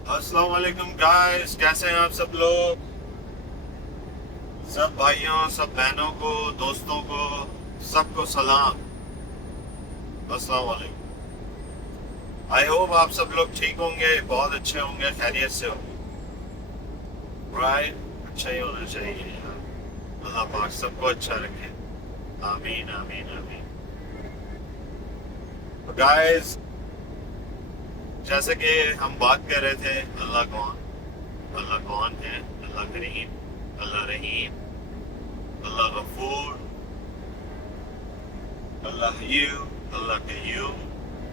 السلام علیکم گائز، کیسے ہیں آپ سب لوگ؟ سب بھائیوں، سب بہنوں کو، دوستوں کو، سب کو سلام، السلام علیکم۔ آئی ہوپ آپ سب لوگ ٹھیک ہوں گے، بہت اچھے ہوں گے، خیریت سے ہوں گے، رائٹ؟ اچھا ہی ہونا چاہیے، اللہ پاک سب کو اچھا رکھے، آمین آمین آمین۔ گائز، جیسے کہ ہم بات کر رہے تھے، اللہ کون ہے؟ اللہ کریم، اللہ رحیم، اللہ غفور، اللہ حیو، اللہ قیوم،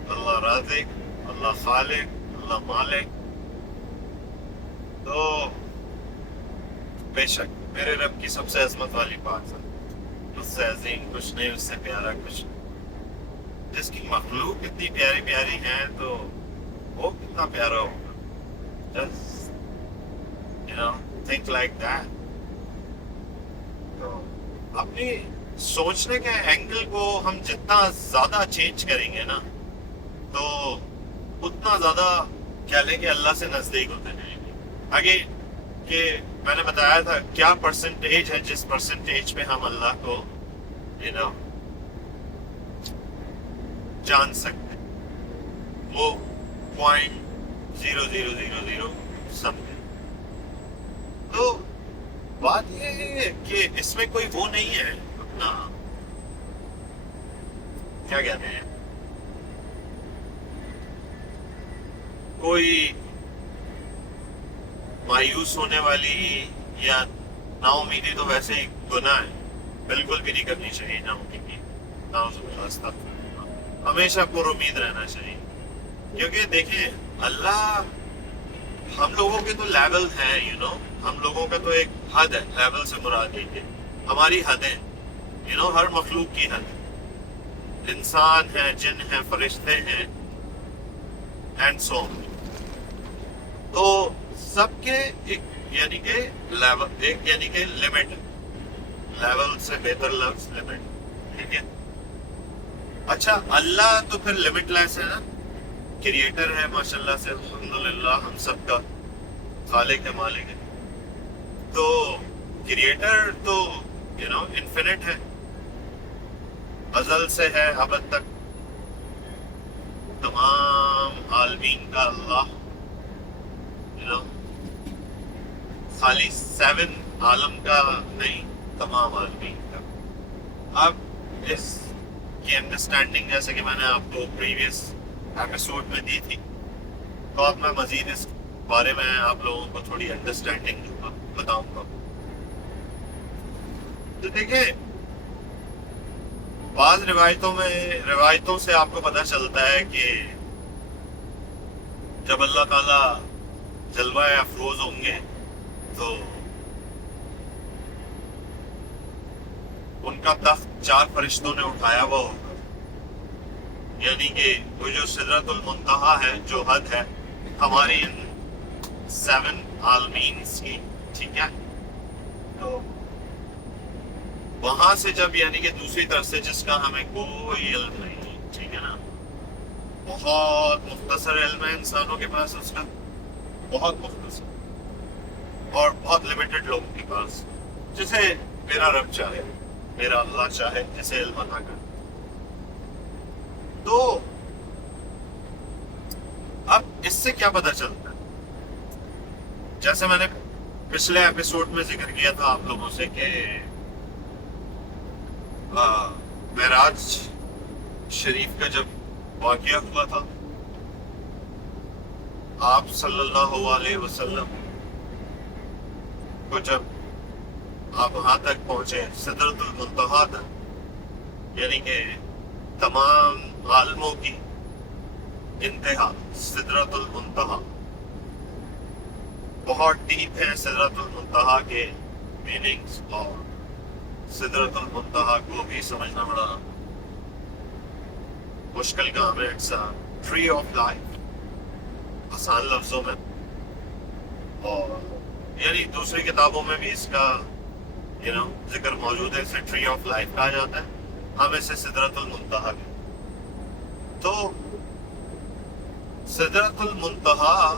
اللہ رازق، اللہ خالق، اللہ مالک۔ تو بے شک میرے رب کی سب سے عظمت والی بات ہے، اس سے عظیم کچھ نہیں، اس سے پیارا کچھ نہیں۔ جس کی مخلوق اتنی پیاری پیاری ہے تو وہ کتنا پیارا ہوگا؟ Just, think like that۔ تو اپنی سوچنے کے اینگل کو ہم جتنا زیادہ چینج کریں گے نا، تو اتنا زیادہ کہہ لیں کہ اللہ سے نزدیک ہوتے جائیں گے۔ آگے کہ میں نے بتایا تھا کیا پرسنٹیج ہے جس پرسنٹیج پہ ہم اللہ کو یو نو جان سکتے ہیں، وہ 0.0000 سمجھے۔ تو بات یہ ہے کہ اس میں کوئی وہ نہیں ہے اپنا، کیا کہتے ہیں، کوئی مایوس ہونے والی یا نا امیدی تو ویسے ہی گناہ ہے، بالکل بھی نہیں کرنی چاہیے نا امیدی، ہمیشہ پر امید رہنا چاہیے۔ کیونکہ دیکھیں اللہ، ہم لوگوں کے تو لیول ہیں، ہم لوگوں کا تو ایک حد ہے، لیول سے مراد ہے ہماری حدیں، ہر مخلوق کی حد ہے، انسان ہیں، جن ہیں، فرشتے ہیں، اینڈ سو تو سب کے ایک یعنی کہ لیول، ایک یعنی کہ لمٹ، لیول سے بہتر لفظ لمٹ، ٹھیک ہے؟ اچھا اللہ تو پھر لمٹ لیس ہے نا، کریٹر ہے ماشاءاللہ سے، الحمدللہ ہم سب کا خالق ہے، مالک ہے۔ تو کریٹر تو انفینٹ ہے، ازل سے ہے ابد تک، تمام عالمین کا اللہ، خالی 7 عالم کا نہیں، تمام عالمین کا۔ اب اس کی انڈرسٹینڈنگ جیسے کہ میں نے آپ کو پریویس ایپیسوڈ میں دی تھی، تو اب میں مزید اس بارے میں آپ لوگوں کو تھوڑی انڈرسٹینڈنگ دوں گا، بتاؤں گا۔ تو دیکھیں، بعض روایتوں سے آپ کو پتہ چلتا ہے کہ جب اللہ تعالیٰ جلوہ افروز ہوں گے تو ان کا تخت 4 فرشتوں نے اٹھایا ہوا ہوگا، یعنی کہ وہ جو سدرۃ المنتہا ہے، جو حد ہے ہماری ان 7 عالمینز کی، ٹھیک ہے؟ تو وہاں سے جب یعنی کہ دوسری طرف سے جس کا ہمیں کوئی علم نہیں، ٹھیک ہے نا، بہت مختصر علم ہے انسانوں کے پاس اس کا، بہت مختصر، اور بہت لمیٹڈ لوگوں کے پاس، جسے میرا رب چاہے، میرا اللہ چاہے جسے علم عطا کر۔ تو اب اس سے کیا پتہ چلتا ہے؟ جیسے میں نے پچھلے ایپیسوڈ میں ذکر کیا تھا آپ لوگوں سے کہ معراج شریف کا جب واقعہ ہوا تھا، آپ صلی اللہ علیہ وسلم کو جب آپ وہاں تک پہنچے، سدرۃ المنتہا تک، یعنی کہ تمام عالموں کی انتہا سدرۃ المنتہا، بہت ڈیپ ہے سدرۃ المنتہا کے میننگز، اور سدرۃ المنتہا کو بھی سمجھنا بڑا مشکل کام ہے۔ اٹس ٹری آف لائف، آسان لفظوں میں، اور یعنی دوسری کتابوں میں بھی اس کا ذکر موجود ہے، اسے ٹری آف لائف کہا جاتا ہے، ہم اسے سدرۃ المنتہا کہتے ہیں۔ تو سدرۃ المنتہا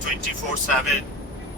24/7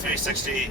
360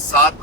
7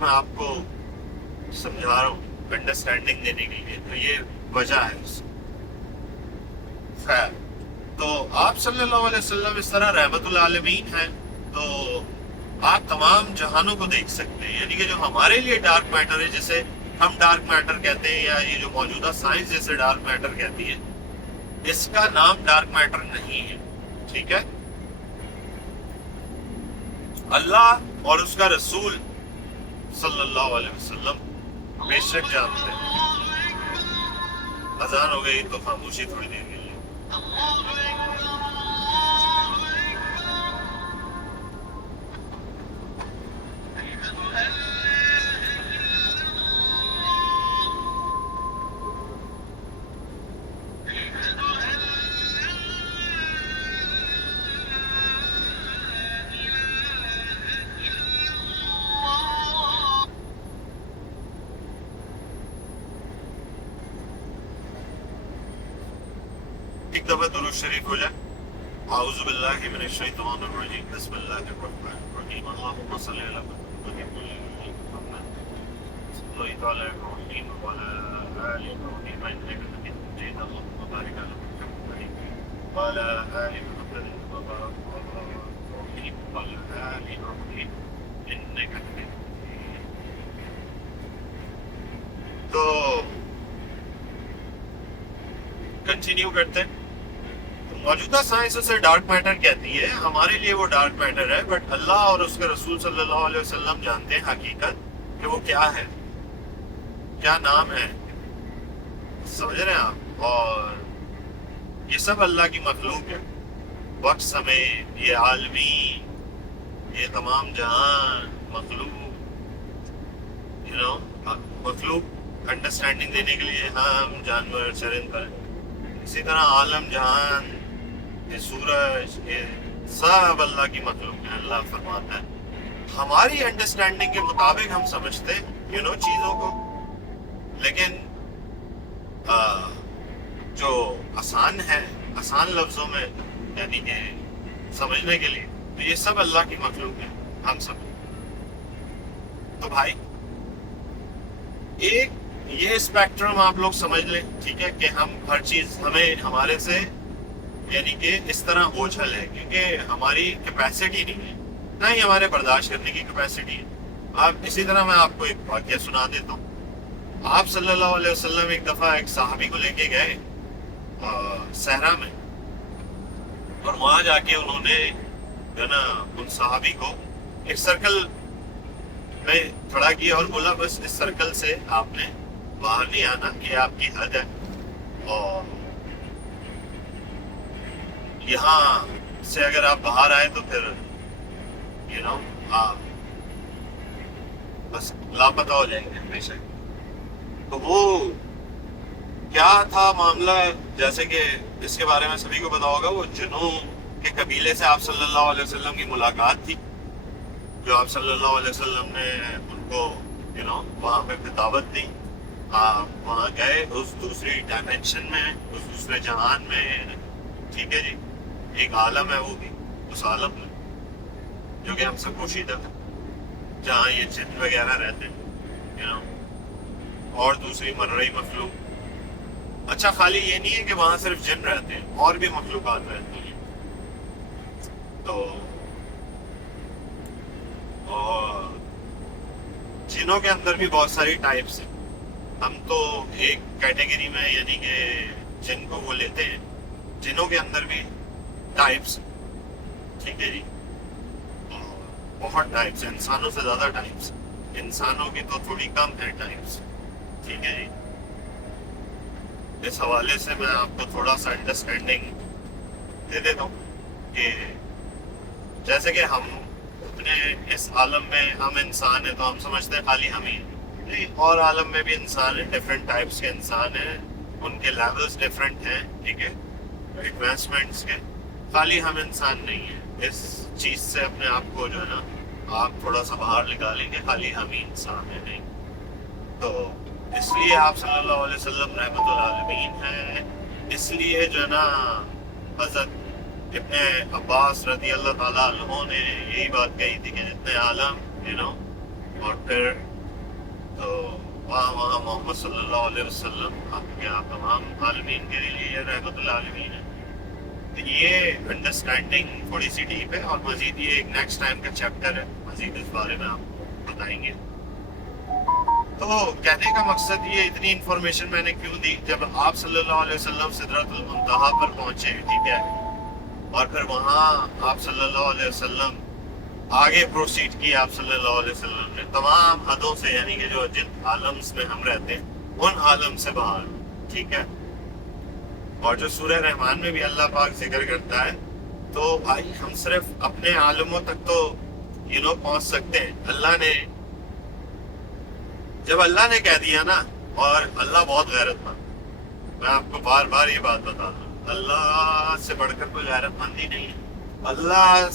میں آپ کو سمجھا رہا ہوں انڈرسٹینڈنگ دینے کے لیے، تو یہ وجہ ہے اس خیر. تو آپ صلی اللہ علیہ وسلم اس طرح رحمت العالمین ہیں، تو آپ تمام جہانوں کو دیکھ سکتے ہیں. یعنی کہ جو ہمارے لیے ڈارک میٹر ہے، جسے ہم ڈارک میٹر کہتے ہیں، یا یہ جو موجودہ سائنس جیسے ڈارک میٹر کہتی ہے، اس کا نام ڈارک میٹر نہیں ہے. ٹھیک ہے؟ اللہ اور اس کا رسول صلی اللہ علیہ وسلم بے شک جانتے ہیں. اذان ہو گئی تو خاموشی تھوڑی دیر کے لیے. ایک دفعہ درود شریف ہو جائے. اعوذ باللہ من الشیطان الرجیم، بسم اللہ الرحمن الرحیم، اللہم صلی علی محمد صلی اللہ علیہ وسلم وعلی آل ابراہیم انک حمید مجید، اللہم بارک علی محمد وعلی آل محمد وبارک علی ابراہیم وعلی آل ابراہیم انک حمید مجید. تو کنٹینیو کرتے ہیں. موجودہ سائنس اسے ڈارک میٹر کہتی ہے، ہمارے لیے وہ ڈارک میٹر ہے، بٹ اللہ اور اس کے رسول صلی اللہ علیہ وسلم جانتے ہیں حقیقت کہ وہ کیا ہے، کیا نام ہے. سمجھ رہے ہیں آپ؟ اور یہ سب اللہ کی مخلوق ہے. وقت سمے، یہ عالمی، یہ تمام جہان مخلوق، مخلوق انڈرسٹینڈنگ دینے کے لیے ہم جانور چرند پر، اسی طرح عالم جہان، یہ سورج، یہ سب اللہ کی مخلوق ہے. اللہ فرماتا ہے ہماری انڈرسٹینڈنگ کے مطابق ہم سمجھتے چیزوں کو، لیکن جو آسان ہے، آسان لفظوں میں یعنی کہ سمجھنے کے لیے، تو یہ سب اللہ کی مخلوق ہے، ہم سب. تو بھائی ایک یہ اسپیکٹرم آپ لوگ سمجھ لیں، ٹھیک ہے، کہ ہم ہر چیز ہمیں ہمارے سے یعنی کہ اس طرح اوجھل ہے، کیونکہ ہماری کیپیسٹی نہیں ہے، نہ ہی ہمارے برداشت کرنے کی کیپیسٹی ہے. آپ اسی طرح میں آپ کو ایک واقعہ سنا دیتا ہوں. آپ صلی اللہ علیہ وسلم ایک دفعہ ایک صحابی کو لے کے گئے صحرا میں، اور وہاں جا کے انہوں نے جو نا ان صحابی کو ایک سرکل میں کھڑا کیا اور بولا بس اس سرکل سے آپ نے باہر نہیں آنا، یہ آپ کی حد ہے، اور یہاں سے اگر آپ باہر آئے تو پھر آپ بس لاپتہ ہو جائیں گے بے شک. تو وہ کیا تھا معاملہ، جیسے کہ اس کے بارے میں سبھی کو پتا ہوگا، وہ جنوں کے قبیلے سے آپ صلی اللہ علیہ وسلم کی ملاقات تھی، جو آپ صلی اللہ علیہ وسلم نے ان کو وہاں پہ دعوت دی. آپ وہاں گئے اس دوسری ڈائمینشن میں، اس دوسرے جہان میں. ٹھیک ہے جی، ایک عالم ہے وہ بھی اس عالم میں جو کہ ہم سے پوشیدہ تھا، جہاں یہ جن وغیرہ رہتے ہیں، اور دوسری مرئی مخلوق. اچھا، خالی یہ نہیں ہے کہ وہاں صرف جن رہتے ہیں، اور بھی مخلوقات رہتی ہیں. تو اور جنوں کے اندر بھی بہت ساری ٹائپس ہیں. ہم تو ایک کیٹیگری میں یعنی کہ جن کو وہ لیتے ہیں، جنوں کے اندر بھی ٹائپس. ٹھیک ہے جی، بہت ٹائپس، انسانوں سے زیادہ ٹائپس. انسانوں کی تو تھوڑی کم ہے ٹائپس. ٹھیک ہے جی، اس حوالے سے میں آپ کو تھوڑا سا انڈرسٹینڈنگ دے دیتا ہوں کہ جیسے کہ ہم اپنے اس عالم میں ہم انسان ہیں، تو ہم سمجھتے ہیں خالی ہم ہی نہیں، اور عالم میں بھی انسان ہیں، ڈفرینٹ ٹائپس کے انسان ہیں، ان کے لیولز ڈفرینٹ ہیں. ٹھیک ہے، ایڈوانسمنٹس کے، خالی ہم انسان نہیں ہیں. اس چیز سے اپنے آپ کو جو ہے نا آپ تھوڑا سا باہر نکالیں گے، خالی ہم ہی انسان ہیں نہیں. تو اس لیے آپ صلی اللہ علیہ وسلم رحمت العالمین ہیں. اس لیے جو ہے نا حضرت ابن عباس رضی اللہ تعالیٰ عنہ نے یہی بات کہی تھی کہ جتنے عالم اور پھر تو وہاں محمد صلی اللہ علیہ وسلم آپ کے آپ تمام عالمین کے لیے یہ رحمت العالمین ہے. تو یہ انڈرسٹینڈنگ تھوڑی سی ڈیپ ہے, اور مزید یہ ایک نیکسٹ ٹائم کا چیپٹر ہے, مزید اس بارے میں آپ کو بتائیں گے. تو کہنے کا مقصد یہ اتنی انفارمیشن میں نے کیوں دی, جب آپ صلی اللہ علیہ وسلم سدرۃ المنتہا پر پہنچے, ٹھیک ہے, اور پھر وہاں آپ صلی اللہ علیہ وسلم آگے پروسیڈ کی, آپ صلی اللہ علیہ وسلم نے تمام حدوں سے, یعنی کہ جو جن عالمز میں ہم رہتے ہیں ان عالم سے باہر, ٹھیک ہے. اور جو سورہ رحمان میں بھی اللہ پاک ذکر کرتا ہے, تو بھائی ہم صرف اپنے عالموں تک تو پہنچ سکتے ہیں. اللہ نے جب اللہ نے کہہ دیا نا, اور اللہ بہت غیرت مند, میں آپ کو بار بار یہ بات بتا دوں, اللہ سے بڑھ کر کوئی غیرت مندی نہیں ہے. اللہ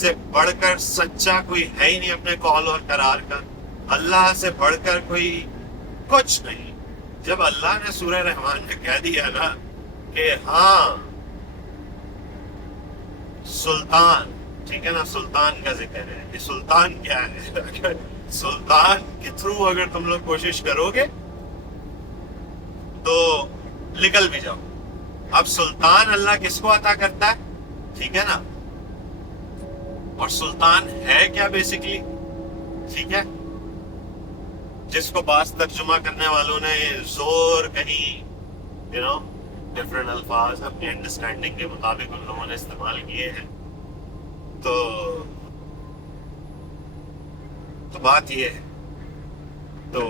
سے بڑھ کر سچا کوئی ہے ہی نہیں اپنے قول اور قرار کا. اللہ سے بڑھ کر کوئی کچھ نہیں. جب اللہ نے سورہ رحمان میں کہہ دیا نا کہ ہاں سلطان, ٹھیک ہے نا, سلطان کا ذکر ہے. یہ سلطان کیا ہے؟ سلطان کے تھرو اگر تم لوگ کوشش کرو گے تو نکل بھی جاؤ. اب سلطان اللہ کس کو عطا کرتا ہے, ٹھیک ہے نا, اور سلطان ہے کیا بیسیکلی, ٹھیک ہے, جس کو بعض ترجمہ کرنے والوں نے زور کہیں ڈفرنٹ الفاظ اپنی انڈرسٹینڈنگ کے مطابق ان لوگوں نے استعمال کیے ہیں. تو بات یہ ہے, تو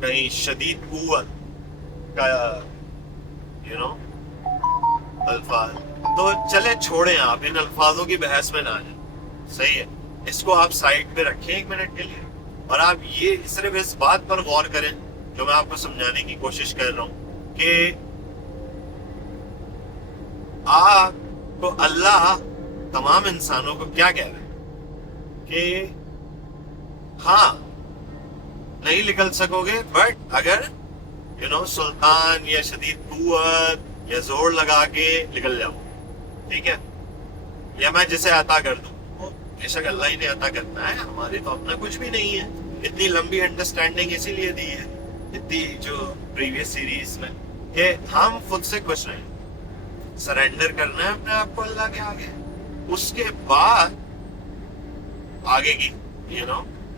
کہیں شدید قوت کا الفاظ, تو چلے چھوڑیں, آپ ان الفاظوں کی بحث میں نہ آ جائیں, صحیح ہے. اس کو آپ سائڈ پہ رکھیں ایک منٹ کے لیے, اور آپ یہ صرف اس بات پر غور کریں جو میں آپ کو سمجھانے کی کوشش کر رہا ہوں, کہ آپ کو اللہ تمام انسانوں کو کیا کہہ رہے ہیں کہ ہاں نہیں نکل سکو گے, بٹ اگر سلطان یا شدید قوت یا زور لگا کے نکل جاؤ, ٹھیک ہے, یا میں جسے عطا کر دوں. بے شک اللہ ہی نے عطا کرنا ہے, ہمارے تو اپنا کچھ بھی نہیں ہے. اتنی لمبی انڈرسٹینڈنگ اسی لیے دی ہے اتنی جو پریویس سیریز میں, کہ ہم خود سے کچھ نہیں, سرنڈر کرنا ہے اپنے آپ کو اللہ کے آگے. اس کے بعد آگے کی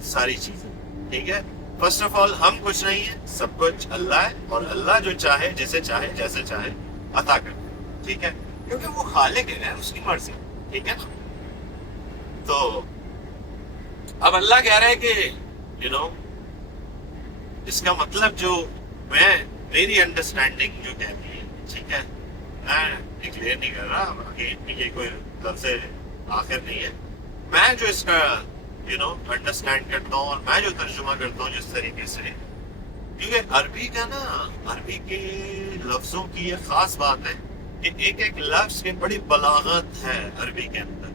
ساری چیزیں, ٹھیک ہے. فرسٹ آف آل ہم کچھ نہیں ہے, سب کچھ اللہ ہے, اور اللہ جو چاہے جسے چاہے جیسے چاہے عطا کرے, ٹھیک ہے, کیونکہ وہ خالق ہے, اس کی مرضی, ٹھیک ہے نا. تو اب اللہ کہہ رہا ہے کہ اس کا مطلب جو میری انڈرسٹینڈنگ جو کہتی ہے, ٹھیک ہے, میں ڈکلیئر نہیں کر رہا, یہ کوئی لفظ آخر نہیں ہے. میں جو اس کا انڈرسٹینڈ کرتا ہوں, اور میں جو ترجمہ کرتا ہوں جس طریقے سے, کیونکہ عربی کا نا, عربی کے لفظوں کی یہ خاص بات ہے کہ ایک ایک لفظ کی بڑی بلاغت ہے عربی کے اندر.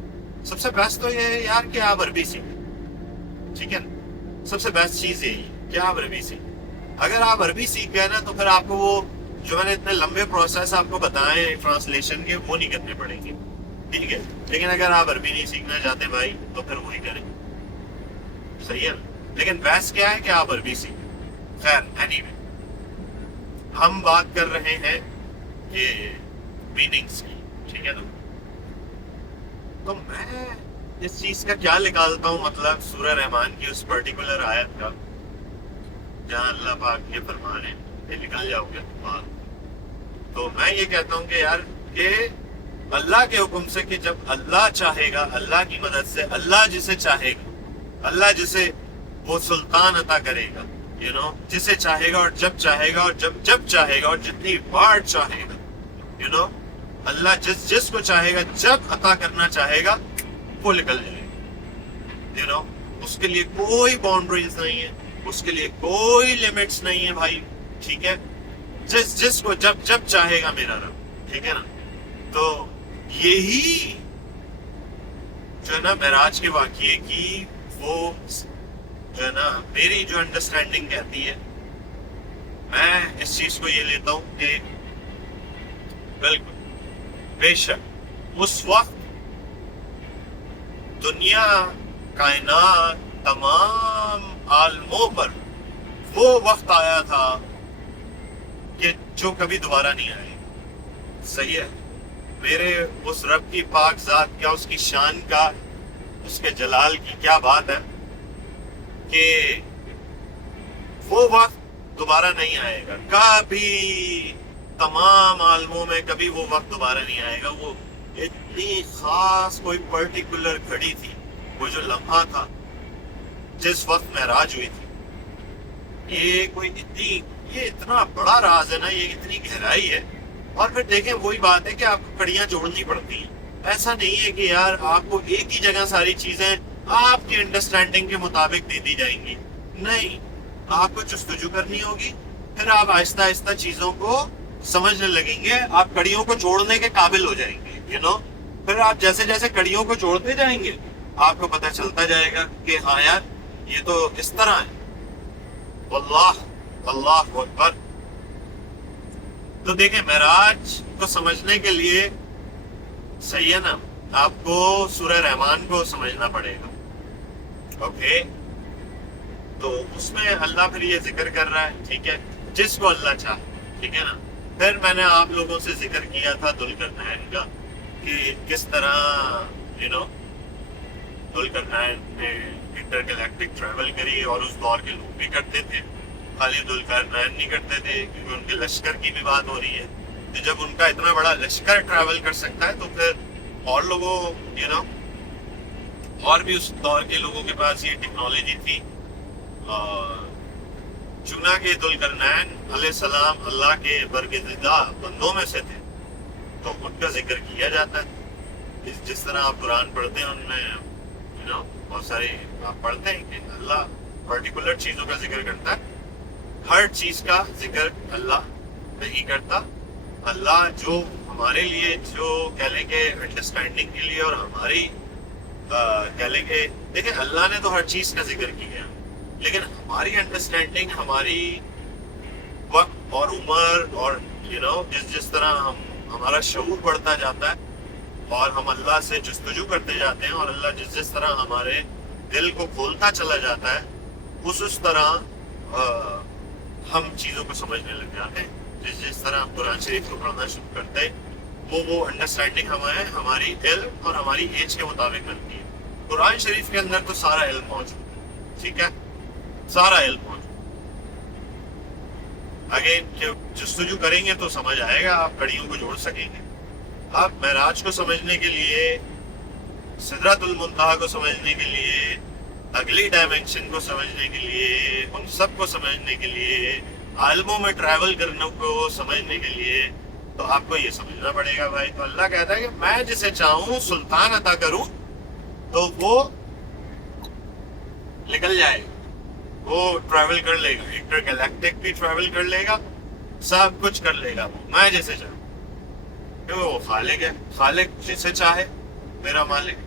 سب سے بیسٹ تو یہ ہے یار کہ آپ عربی سیکھیں, ٹھیک ہے نا, سب سے بیسٹ چیز یہی ہے کہ آپ عربی سیکھیں. اگر آپ عربی سیکھ گئے نا تو پھر آپ کو وہ جو میں نے اتنے لمبے پروسیس آپ کو بتائے ٹرانسلیشن کے, وہ نہیں کرنے پڑیں گے, ٹھیک ہے. لیکن اگر آپ عربی نہیں سیکھنا چاہتے بھائی, تو پھر وہی کریں, صحیح ہے نا. لیکن بیسٹ کیا ہے کہ آپ عربی سیکھیں. خیر anyway, ہم بات کر رہے ہیں یہ میننگز کی, ٹھیک ہے نا. تو میں اس چیز کا کیا نکالتا ہوں, مطلب سورہ رحمان کی اس پرٹیکولر آیت کا جہاں اللہ پاک یہ فرما رہے ہیں کہ نکل جاؤ گے بات, تو میں یہ کہتا ہوں کہ یار کہ اللہ کے حکم سے, کہ جب اللہ چاہے گا, اللہ کی مدد سے, اللہ جسے چاہے گا, اللہ جسے وہ سلطان عطا کرے گا, جسے چاہے گا, اور جب چاہے گا, اور جب چاہے گا, اور جتنی بار چاہے گا, اللہ جس کو چاہے گا, جب عطا کرنا چاہے گا, وہ نکل جائے گا. اس کے لیے کوئی باؤنڈریز نہیں ہے, اس کے لیے کوئی لمٹس نہیں ہے بھائی, ٹھیک ہے. جس کو جب چاہے گا میرا رب, ٹھیک ہے نا. تو یہی جو ہے نا معراج کے واقعے کی وہ جو ہے نا میری جو انڈرسٹینڈنگ کہتی ہے, میں اس چیز کو یہ لیتا ہوں کہ بالکل بے شک اس وقت دنیا, کائنات, تمام عالموں پر وہ وقت آیا تھا کہ جو کبھی دوبارہ نہیں آئے. صحیح ہے. میرے اس رب کی پاک ذات کیا، اس کی شان کا، اس کے جلال کی کیا بات ہے کہ وہ وقت دوبارہ نہیں آئے گا کبھی. تمام عالموں میں کبھی وہ وقت دوبارہ نہیں آئے گا. وہ اتنی خاص کوئی پرٹیکولر گھڑی تھی، وہ جو لمحہ تھا جس وقت معراج ہوئی تھی. یہ اتنا بڑا راز ہے نا، یہ اتنی گہرائی ہے. اور پھر دیکھیں وہی بات ہے کہ آپ کو کڑیاں جوڑنی پڑتی ہیں. ایسا نہیں ہے کہ یار آپ کو ایک ہی جگہ ساری چیزیں آپ کی انڈرسٹینڈنگ کے مطابق دے دی جائیں گی. نہیں، آپ کو جستجو کرنی ہوگی، پھر آپ آہستہ آہستہ چیزوں کو سمجھنے لگیں گے. آپ کڑیوں کو جوڑنے کے قابل ہو جائیں گے. پھر آپ جیسے جیسے کڑیوں کو جوڑتے جائیں گے آپ کو پتہ چلتا جائے گا کہ ہاں یار یہ تو اس طرح ہے. اللہ اکبر. تو دیکھیں معراج کو سمجھنے کے لیے صحیح ہے نا، آپ کو سورہ رحمان کو سمجھنا پڑے گا. اوکے، تو اس میں اللہ پھر یہ ذکر کر رہا ہے، ٹھیک ہے، جس کو اللہ چاہے. ٹھیک ہے نا. پھر میں نے آپ لوگوں سے ذکر کیا تھا ذوالقرنین کا کہ کس طرح ذوالقرنین نے انٹر گلیکٹک ٹریول کری، اور اس دور کے لوگ بھی کرتے تھے. خالی ذوالقرنین نہیں کرتے تھے کیونکہ ان کے لشکر کی بھی بات ہو رہی ہے. تو جب ان کا اتنا بڑا لشکر ٹریول کر سکتا ہے تو پھر اور لوگوں اور بھی اس دور کے لوگوں کے پاس یہ ٹیکنالوجی تھی. چنانچہ ذوالقرنین علیہ السلام اللہ کے برگزیدہ بندوں میں سے تھے، تو ان کا ذکر کیا جاتا ہے. جس طرح آپ قرآن پڑھتے ہیں ان میں بہت سارے آپ پڑھتے ہیں کہ اللہ پرٹیکولر چیزوں کا ذکر کرتا ہے. ہر چیز کا ذکر اللہ نہیں کرتا. اللہ جو ہمارے لیے جو کہہ لیں کہ انڈرسٹینڈنگ کے لیے اور ہماری کہہ لیں کہ دیکھیں اللہ نے تو ہر چیز کا ذکر کیا، لیکن ہماری انڈرسٹینڈنگ، ہماری وقت اور عمر اور جس طرح ہمارا شعور بڑھتا جاتا ہے اور ہم اللہ سے جستجو کرتے جاتے ہیں، اور اللہ جس طرح ہمارے دل کو کھولتا چلا جاتا ہے اس طرح ہم چیزوں کو سمجھنے لگ جاتے ہیں. جس طرح ہم قرآن شریف کو پڑھنا شروع کرتے ہیں وہ انڈرسٹینڈنگ ہماری علم اور ہماری ایج کے مطابق بنتی ہے. قرآن شریف کے اندر تو سارا علم موجود ہے. ٹھیک ہے، سارا علم موجود. آگے جستجو کریں گے تو سمجھ آئے گا، آپ کڑیوں کو جوڑ سکیں گے. آپ معراج کو سمجھنے کے لیے، سدرۃ المنتہا کو سمجھنے کے لیے، اگلی ڈائمینشن کو سمجھنے کے لیے، ان سب کو سمجھنے کے لیے، عالموں میں ٹریول کرنے کو سمجھنے کے لیے، تو آپ کو یہ سمجھنا پڑے گا بھائی. تو اللہ کہتا ہے کہ میں جسے چاہوں سلطان عطا کروں تو وہ نکل جائے گا، وہ ٹریول کر لے گا، انٹر گلیکٹک بھی ٹریول کر لے گا، سب کچھ کر لے گا میں جیسے چاہوں. کہ وہ خالق ہے، خالق جسے چاہے میرا مالک.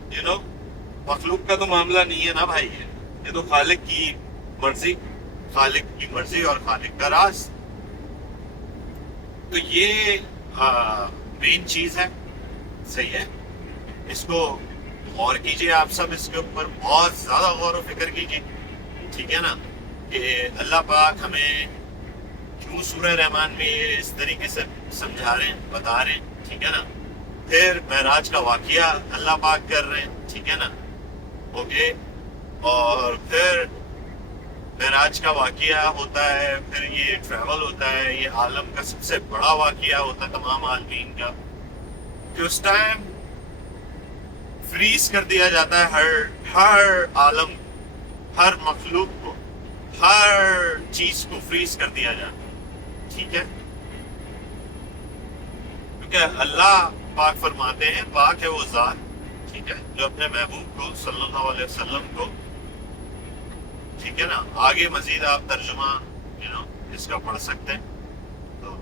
مخلوق کا تو معاملہ نہیں ہے نا بھائی، یہ تو خالق کی مرضی، خالق کی مرضی اور خالق کا راز. تو یہ مین چیز ہے. صحیح ہے، اس کو غور کیجئے آپ سب، اس کے اوپر بہت زیادہ غور و فکر کیجئے. ٹھیک ہے نا، کہ اللہ پاک ہمیں کیوں سورہ رحمان میں اس طریقے سے سمجھا رہے ہیں، بتا رہے ہیں. ٹھیک ہے نا. پھر معراج کا واقعہ اللہ پاک کر رہے ہیں. ٹھیک ہے نا. اوکے، اور پھر معراج کا واقعہ ہوتا ہے، پھر یہ ٹریول ہوتا ہے، یہ عالم کا سب سے بڑا واقعہ ہوتا ہے تمام عالمین کا، کہ اس ٹائم فریز کر دیا جاتا ہے ہر عالم، ہر مخلوق کو، ہر چیز کو فریز کر دیا جاتا ہے. ٹھیک ہے، کیونکہ اللہ پاک فرماتے ہیں پاک ہے وہ ذات، ٹھیک ہے، جو اپنے محبوب کو صلی اللہ علیہ وسلم کو، ٹھیک ہے نا. آگے مزید آپ ترجمہ اس کا پڑھ سکتے ہیں. تو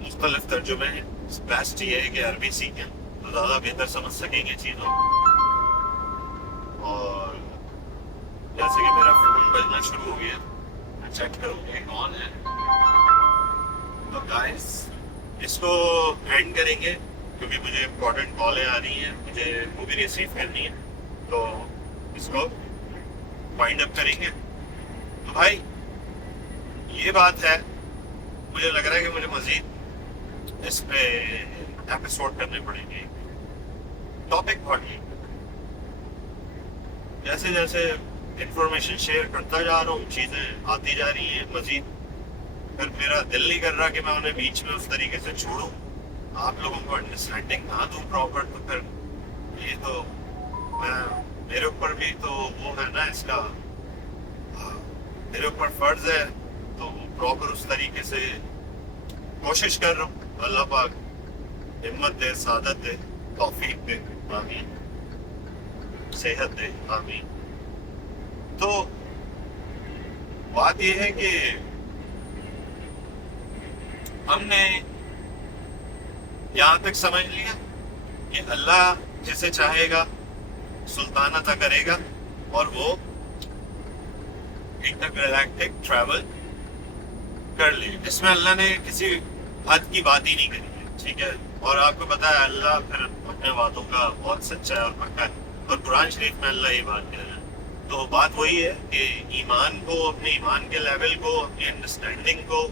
مختلف ترجمے ہیں، بیسٹ یہ ہے کہ عربی سیکھیں تو زیادہ بہتر سمجھ سکیں گے چیزوں. اور جیسے کہ میرا فون بجنا شروع ہو گیا، میں چیک کروں گا کون ہے. تو گائز اس کو اینڈ کریں گے کیونکہ مجھے امپورٹنٹ کالیں آ رہی ہیں، مجھے وہ بھی ریسیو کرنی ہے. تو اس کو وائنڈ اپ کریں گے. تو بھائی یہ بات ہے, مجھے لگ رہا ہے کہ مجھے مزید اس پہ ایپیسوڈ کرنے پڑیں گے. ٹاپک بہت ٹھیک, جیسے جیسے انفارمیشن شیئر کرتا جا رہا ہوں چیزیں آتی جا رہی ہیں مزید, پھر میرا دل نہیں کر رہا کہ میں انہیں بیچ میں اس طریقے سے چھوڑوں, آپ لوگوں کو انڈرسٹینڈنگ نہ دوں پراپر. تو پھر یہ تو میرے اوپر بھی تو وہ ہے نا, اس کا میرے اوپر فرض ہے, تو پراپر اس طریقے سے کوشش کر رہا ہوں. اللہ پاک ہمت دے, سعادت دے, توفیق دے, آمین, صحت دے, آمین. تو بات یہ ہے کہ ہم نے یہاں تک سمجھ لیا کہ اللہ جسے چاہے گا سلطان عطا کرے گا, اور وہ انٹرگلیکٹک ٹریول کر لے. اس میں اللہ نے کسی حد کی بات ہی نہیں کری ہے, ٹھیک ہے. اور آپ کو پتا ہے اللہ پھر اپنے وعدوں کا بہت سچا ہے اور پکا ہے, اور قرآن شریف میں اللہ یہ بات کہہ رہا ہے. تو بات وہی ہے کہ ایمان کو, اپنے ایمان کے لیول کو, اپنی انڈرسٹینڈنگ کو,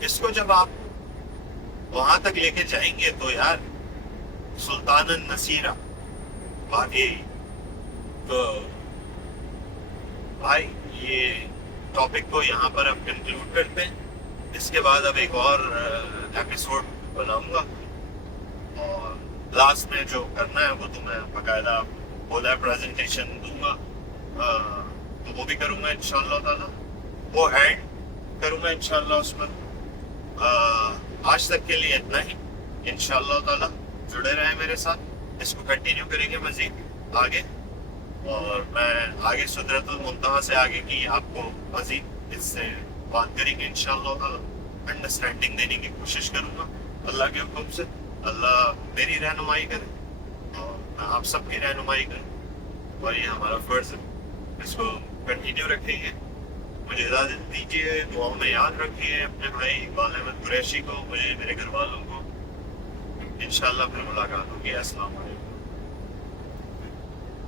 اس کو جب آپ وہاں تک لے کے جائیں گے تو یار سلطان النصیرہ بات یہی. تو بھائی یہ ٹاپک کو یہاں پر اب کنکلوڈ کرتے ہیں. اس کے بعد اب ایک اور ایپیسوڈ بناؤں گا, اور لاسٹ میں جو کرنا ہے وہ تو میں باقاعدہ بولا ہے پریزنٹیشن دوں گا, تو وہ بھی کروں گا انشاءاللہ تعالی, وہ ہینڈ کروں گا انشاءاللہ اس میں. آج تک کے لیے اتنا ہی. انشاءاللہ تعالی جڑے رہیں میرے ساتھ, اس کو کنٹینیو کریں گے مزید آگے, اور میں آگے سدرت المنتہا سے آگے کی آپ کو مزید اس سے بات کریں گے انشاءاللہ تعالی. انڈرسٹینڈنگ دینے کی کوشش کروں گا اللہ کے حکم سے. اللہ میری رہنمائی کرے اور میں آپ سب کی رہنمائی کروں, اور یہ ہمارا فرض ہے. اس کو کنٹینیو رکھیں گے. مجھے اجازت دیجیے, دعاؤں میں یاد رکھیے اپنے بھائی اقبال احمد قریشی کو, مجھے, میرے گھر والوں کو. انشاءاللہ پھر ملاقات ہوگی. السلام علیکم.